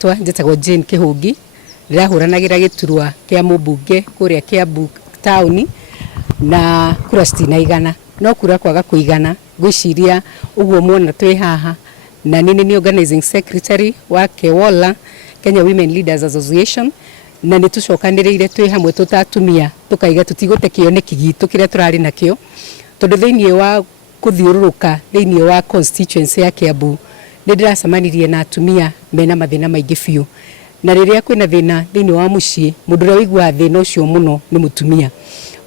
Ritwa njitagwo Jane Kihungi ndirahuranagira giturwa kia mubunge kuria Kiambu town na kura 60 no kura kwaga kuigana gwiciria uguo muona twi haha na nini ni organizing secretary wa KEWOLA Kenya Women Leaders Association na nitucokaniriire twi hamwe tutatumia tukaiga tutigute kioneki gitu kiria turari nakio tondu thiini wa kuthiururuka thiini wa constituency ya Kiambu ndiracemanirie na atumia mena mathina maingi biu na riria kwina thina thiini wa mucii mundu ria wigua thina ucio muno ni mutumia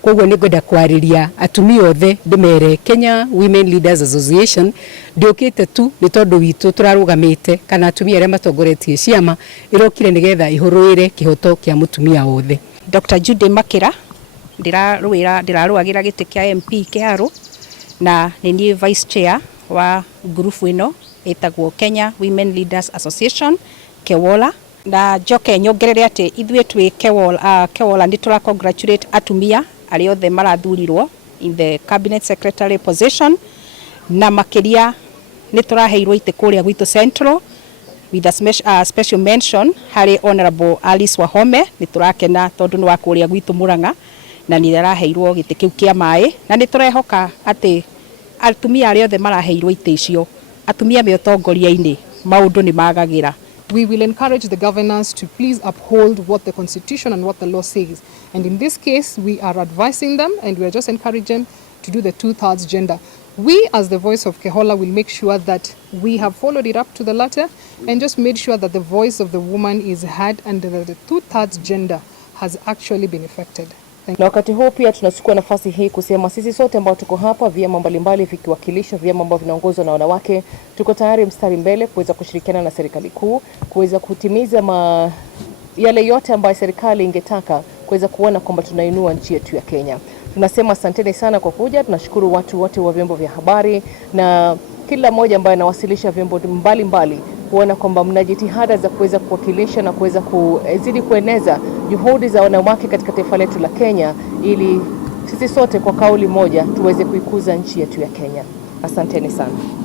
koguo ni ngwenda kwariria atumia othe ndimere Kenya Women Leaders Association ndiukite tu ni tondu witu turarugamite kana atumia aria matongoretie ciama irokire nigetha ihuruire kihoto kia mutumia othe. Dr. Jude Makira ndiraruagira giti kia MP Kiaro na ni vice chair wa group ino etagwo Kenya Women Leaders Association KEWOLA na joke nyongerere ati ithwe twi KEWOLA ndi tura congratulate atumia ari othe marathurirwo in the cabinet secretary position na makiria ni turaheirwo ite kuria gwitu central with a special mention hari honorable Alice Wahome ni turakena tondu ni wa kuria gwitu Muranga na ni raheirwo gite kiu kia mai na ni turehoka ati atumia ari othe maraheirwo ite icio atumia me Utongoria-Ini maundu ni magagira. We will encourage the governors to please uphold what the constitution and what the law says. And in this case, we are advising them and we are just encouraging them to do the 2/3 gender. We, as the voice of KEWOLA, will make sure that we have followed it up to the letter and just made sure that the voice of the woman is heard and that the 2/3 gender has actually been effected. Na wakati huu pia tunachukua nafasi hii kusema sisi sote ambao tuko hapa vyama mbalimbali vikiwakilisha vyama ambao vinaongozwa na wanawake tuko tayari mstari mbele kuweza kushirikiana na serikali kuu kuweza kutimiza yale yote ambayo serikali ingetaka kuweza kuona kwamba tunainua nchi yetu ya Kenya. Tunasema asanteni sana kwa kuja, tunashukuru watu wote wa vyombo vya habari na kila mmoja ambaye anawasilisha vyombo mbalimbali kuona kwamba mna jitihada za kuweza kuwakilisha na kuweza kuzidi kueneza juhudi za wanawake katika taifa letu la Kenya ili sisi sote kwa kauli moja tuweze kuikuza nchi yetu ya Kenya. Asanteni sana.